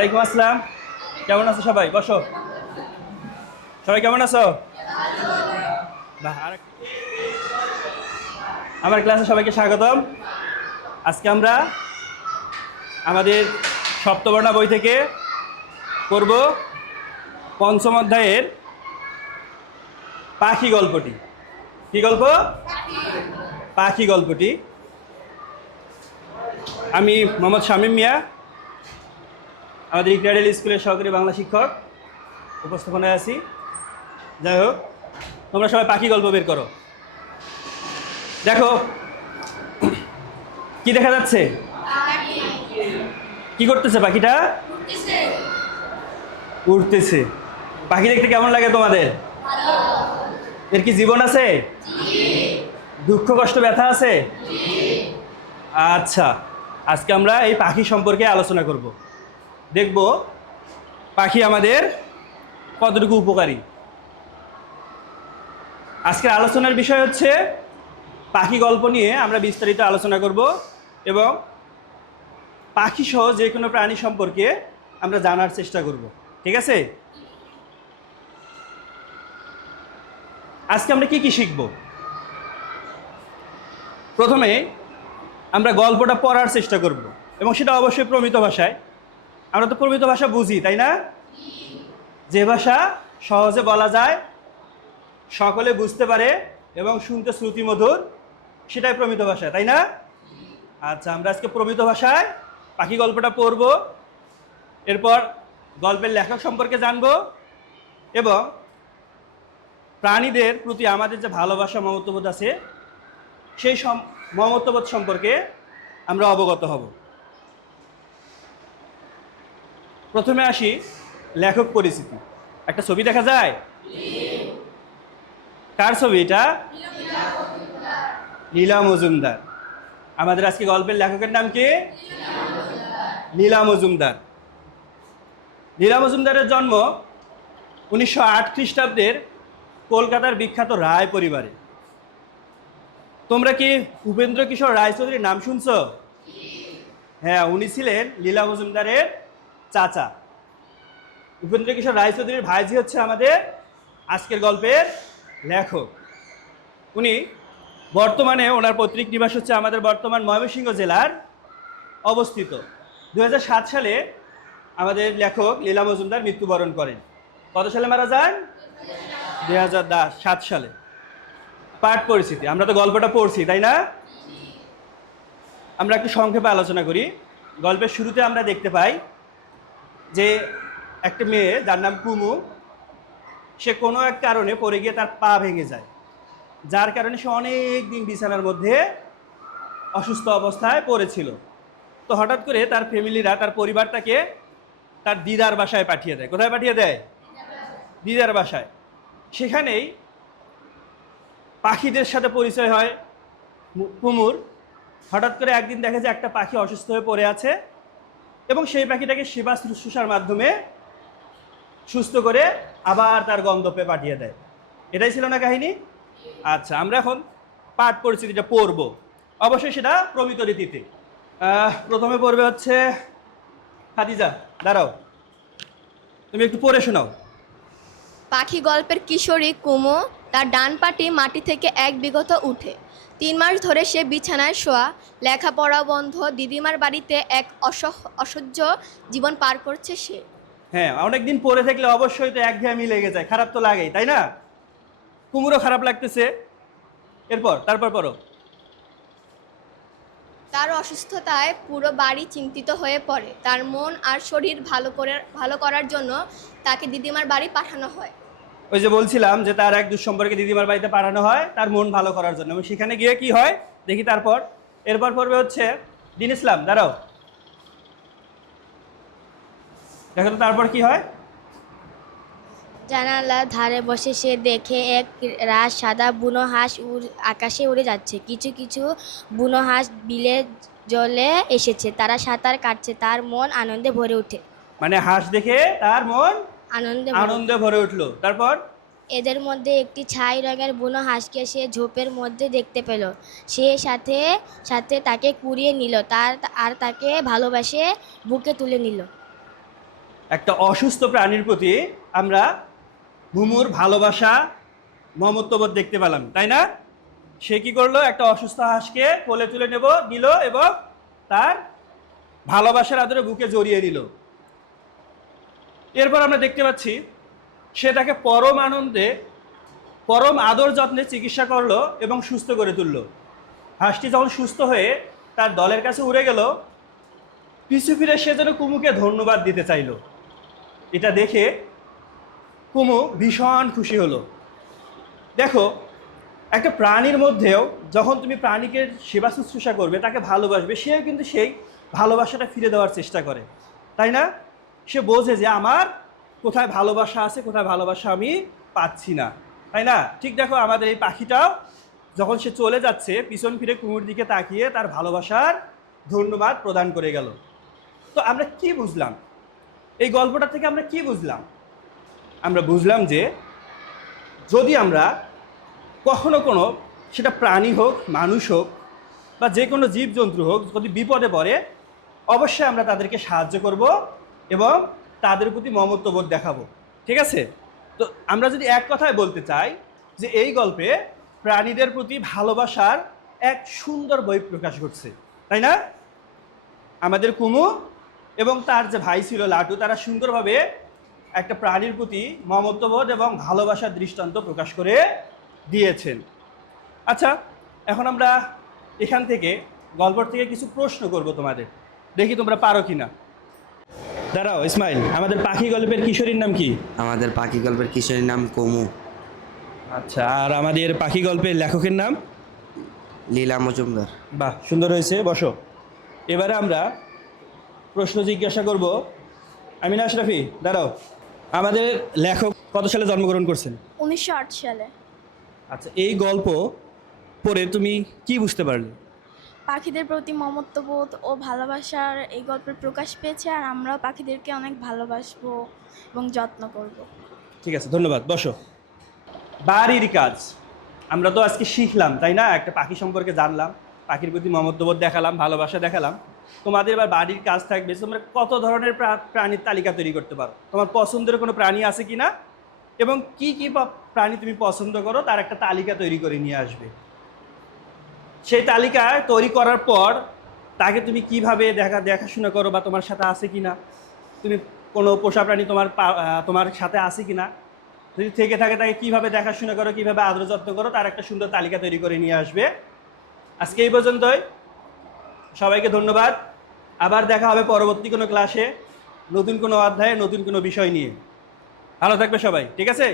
ওয়ালাইকুম আসসালাম। কেমন আছো সবাই? বসো। সবাই কেমন আছো? আমার ক্লাসে সবাইকে স্বাগতম। আজকে আমরা আমাদের সপ্তবর্ণা বই থেকে করব পঞ্চম অধ্যায়ের পাখি গল্পটি। কি গল্প? পাখি গল্পটি। আমি মোহাম্মদ শামীম মিয়া আমাদের ইকরাডেল স্কুলের সহকারী বাংলা শিক্ষক উপস্থাপনায় আছি। যাই হোক, তোমরা সবাই পাখি গল্প বের করো। দেখো, কি দেখা যাচ্ছে? কি করতেছে পাখিটা? উঠতেছে পাখি দেখতে কেমন লাগে তোমাদের? এর কি জীবন আছে? দুঃখ, কষ্ট, ব্যথা আছে? আচ্ছা আজকে আমরা এই পাখি সম্পর্কে আলোচনা করব। দেখব পাখি আমাদের কতটুকু উপকারী। আজকের আলোচনার বিষয় হচ্ছে পাখি গল্প নিয়ে আমরা বিস্তারিত আলোচনা করব এবং পাখি সহ যে কোনো প্রাণী সম্পর্কে আমরা জানার চেষ্টা করব। ঠিক আছে? আজকে আমরা কি কি শিখব? প্রথমে আমরা গল্পটা পড়ার চেষ্টা করব এবং সেটা অবশ্যই প্রমিত ভাষায় আমরা তো প্রমিত ভাষা বুঝি, তাই না? যে ভাষা সহজে বলা যায়, সকলে বুঝতে পারে এবং শুনতে শ্রুতিমধুর, সেটাই প্রমিত ভাষা, তাই না? আচ্ছা আমরা আজকে প্রমিত ভাষায় পাখি গল্পটা পড়ব। এরপর গল্পের লেখক সম্পর্কে জানব এবং প্রাণীদের প্রতি আমাদের যে ভালোবাসা, মমত্ববোধ আছে, সেই মমত্ববোধ সম্পর্কে আমরা অবগত হব। প্রথমে আসি লেখক পরিচিতি। একটা ছবি দেখা যায়? কার ছবি এটা? লীলা মজুমদার। আমাদের আজকে গল্পের লেখকের নাম কি? লীলা মজুমদার। লীলা মজুমদারের জন্ম উনিশশো আট খ্রিস্টাব্দের কলকাতার বিখ্যাত রায় পরিবারে। তোমরা কি উপেন্দ্র কিশোর রায়চৌধুরীর নাম শুনছ? হ্যাঁ উনি ছিলেন লীলা মজুমদারের চাচা। উপেন্দ্র কিশোর রায়চৌধুরীর ভাইজি হচ্ছে আমাদের আজকের গল্পের লেখক। উনি বর্তমানে ওনার পৈতৃক নিবাস হচ্ছে আমাদের বর্তমান ময়মনসিংহ জেলার অবস্থিত। দু হাজার সাত সালে আমাদের লেখক লীলা মজুমদার মৃত্যুবরণ করেন। কত সালে মারা যান? দুই হাজার সাত সালে। পাঠ পরিস্থিতি আমরা তো গল্পটা পড়ছি, তাই না? আমরা একটু সংক্ষেপে আলোচনা করি। গল্পের শুরুতে আমরা দেখতে পাই যে একটা মেয়ে, যার নাম কুমু, সে কোনো এক কারণে পড়ে গিয়ে তার পা ভেঙে যায়। যার কারণে সে অনেক দিন বিছানার মধ্যে অসুস্থ অবস্থায় পড়েছিল। তো হঠাৎ করে তার ফ্যামিলিরা, তার পরিবার তাকে তার দিদার বাসায় পাঠিয়ে দেয়। কোথায় পাঠিয়ে দেয়? দিদার বাসায়। সেখানেই পাখিদের সাথে পরিচয় হয় কুমুর। হঠাৎ করে একদিন দেখে যে একটা পাখি অসুস্থ হয়ে পড়ে আছে। এবং সেই পাখিটাকে সেবা শুশ্রূষার মাধ্যমে সুস্থ করে আবার তার গন্তব্যে পাঠিয়ে দেয়। এটাই ছিল না কাহিনী? আচ্ছা আমরা এখন পাঠ পরিস্থিতিটা পড়ব। অবশ্যই সেটা প্রমিত রীতিতে। প্রথমে পড়বে হচ্ছে খাদিজা, দাঁড়াও। তুমি একটু পড়ে শোনাও। পাখি গল্পের কিশোরী কুমু তার ডান পাটি মাটি থেকে এক বিগত উঠে। তিন মাস ধরে সে বিছানায় শোয়া লেখাপড়া বন্ধ দিদিমার বাড়িতে এক অসহ অসহ্য জীবন পার করছে সে। হ্যাঁ অনেকদিন পরে থাকলে অবশ্যই তো একঘেয়েমি লেগে যায় খারাপ তো লাগেই তাই না? কুমুরও খারাপ লাগতেছে। এরপর তারপর পড়ো। তার অসুস্থতায় পুরো বাড়ি চিন্তিত হয়ে পড়ে। তার মন আর শরীর ভালো করে ভালো করার জন্য তাকে দিদিমার বাড়ি পাঠানো হয়। ওই যে বলছিলাম যে তার এক দুঃসম্পর্কে দিদিমার বাড়িতে পাঠানো হয় তার মন ভালো করার জন্য। এবং সেখানে গিয়ে কি হয় দেখি তারপর। এরপর পড়বে হচ্ছে দিন ইসলাম দাঁড়াও। দেখো তো তারপর কি হয়? জানালার ধারে বসে সে দেখে এক রাত সাদা বুনো হাঁস আকাশে উড়ে যাচ্ছে। কিছু কিছু বুনো হাঁস বিলে জলে এসেছে। তারা সাঁতার কাটছে তার মন আনন্দে ভরে ওঠে। মানে হাঁস দেখে তার মন আনন্দে আনন্দে ভরে উঠল। তারপর? এদের মধ্যে একটি ছাই রঙের বুনো হাঁসকে সে ঝোপের মধ্যে দেখতে পেল। সে সাথে সাথে তাকে কুড়িয়ে নিল তার আর তাকে ভালোবাসে বুকে তুলে নিল। একটা অসুস্থ প্রাণীর প্রতি আমরা মুমুর ভালোবাসা মমত্ববোধ দেখতে পেলাম তাই না? সে কি করল? একটা অসুস্থ হাঁসকে কোলে তুলে নেব দিল এবং তার ভালোবাসার আদরে বুকে জড়িয়ে দিল। এরপর আমরা দেখতে পাচ্ছি, সে তাকে পরম আনন্দে, পরম আদর যত্নে চিকিৎসা করল এবং সুস্থ করে তুললো। হাঁসটি যখন সুস্থ হয়ে তার দলের কাছে উড়ে গেল, পিছু ফিরে সে যেন কুমুকে ধন্যবাদ দিতে চাইলো। এটা দেখে কুমু ভীষণ খুশি হলো। দেখো, একটা প্রাণীর মধ্যেও যখন তুমি প্রাণীকে সেবা শুশ্রূষা করবে, তাকে ভালোবাসবে, সেও কিন্তু সেই ভালোবাসাটা ফিরে দেওয়ার চেষ্টা করে। তাই না? সে বোঝে যে আমার কোথায় ভালোবাসা আছে, কোথায় ভালোবাসা আমি পাচ্ছি না। তাই না? ঠিক দেখো আমাদের এই পাখিটাও যখন সে চলে যাচ্ছে, পিছন ফিরে কুমুর দিকে তাকিয়ে তার ভালোবাসার ধন্যবাদ প্রদান করে গেল। তো আমরা কি বুঝলাম? এই গল্পটা থেকে আমরা কি বুঝলাম? আমরা বুঝলাম যে যদি আমরা কখনো কোনো, সেটা প্রাণী হোক, মানুষ হোক, বা যে কোনো জীবজন্তু হোক, যদি বিপদে পড়ে, অবশ্যই আমরা তাদেরকে সাহায্য করব এবং তাদের প্রতি মমত্ববোধ দেখাবো। ঠিক আছে? তো আমরা যদি এক কথায় বলতে চাই যে এই গল্পে প্রাণীদের প্রতি ভালোবাসার এক সুন্দর বই প্রকাশ ঘটছে। তাই না? আমাদের কুমু এবং তার যে ভাই ছিল লাটু, তারা সুন্দরভাবে একটা প্রাণীর প্রতি মমত্ববোধ এবং ভালোবাসার দৃষ্টান্ত প্রকাশ করে দিয়েছেন। আচ্ছা এখন আমরা এখান থেকে গল্পর থেকে কিছু প্রশ্ন করব তোমাদের। দেখি তোমরা পারো কি না দাঁড়াও ইসমাইল আমাদের পাখি গল্পের কিশোরীর নাম কি? আমাদের পাখি গল্পের কিশোরীর নাম কমু। আচ্ছা আর আমাদের পাখি গল্পের লেখকের নাম? লীলা মজুমদার। বাহ সুন্দর হয়েছে বসো। এবারে আমরা প্রশ্ন জিজ্ঞাসা করব। আমিনা আশরাফি দাঁড়াও। আমাদের লেখক কত সালে জন্মগ্রহণ করছেন? উনিশশো আট সালে। আচ্ছা এই গল্প পড়ে তুমি কি বুঝতে পারলে? পাখিদের প্রতি মমত্ববোধ ও ভালোবাসার এই গল্পের প্রকাশ পেয়েছে আর আমরাও পাখিদেরকে অনেক ভালোবাসবো এবং যত্ন করব। ঠিক আছে, ধন্যবাদ। বসো। বাড়ির কাজ। আমরা তো আজকে শিখলাম, তাই না? একটা পাখি সম্পর্কে জানলাম, পাখির প্রতি মমত্ববোধ দেখালাম, ভালোবাসা দেখালাম। তোমাদের এবার বাড়ির কাজ থাকবে, তোমরা কত ধরনের প্রা- প্রাণীর তালিকা তৈরি করতে পারো? তোমার পছন্দের কোনো প্রাণী আছে কি না এবং কি কি প্রাণী তুমি পছন্দ করো, তার একটা তালিকা তৈরি করে নিয়ে আসবে। সেই তালিকা তৈরি করার পর তাকে তুমি কীভাবে দেখা, দেখাশোনা করো বা তোমার সাথে আছে কি না তুমি কোনো পোষা প্রাণী তোমার তোমার সাথে আছে কি না যদি থেকে থাকে তাকে কীভাবে দেখাশোনা করো, কীভাবে আদর যত্ন করো, তার একটা সুন্দর তালিকা তৈরি করে নিয়ে আসবে। আজকে এই পর্যন্তই। সবাইকে ধন্যবাদ। আবার দেখা হবে পরবর্তী কোনো ক্লাসে নতুন কোনো অধ্যায়ে, নতুন কোনো বিষয় নিয়ে। ভালো থাকবে সবাই, ঠিক আছে?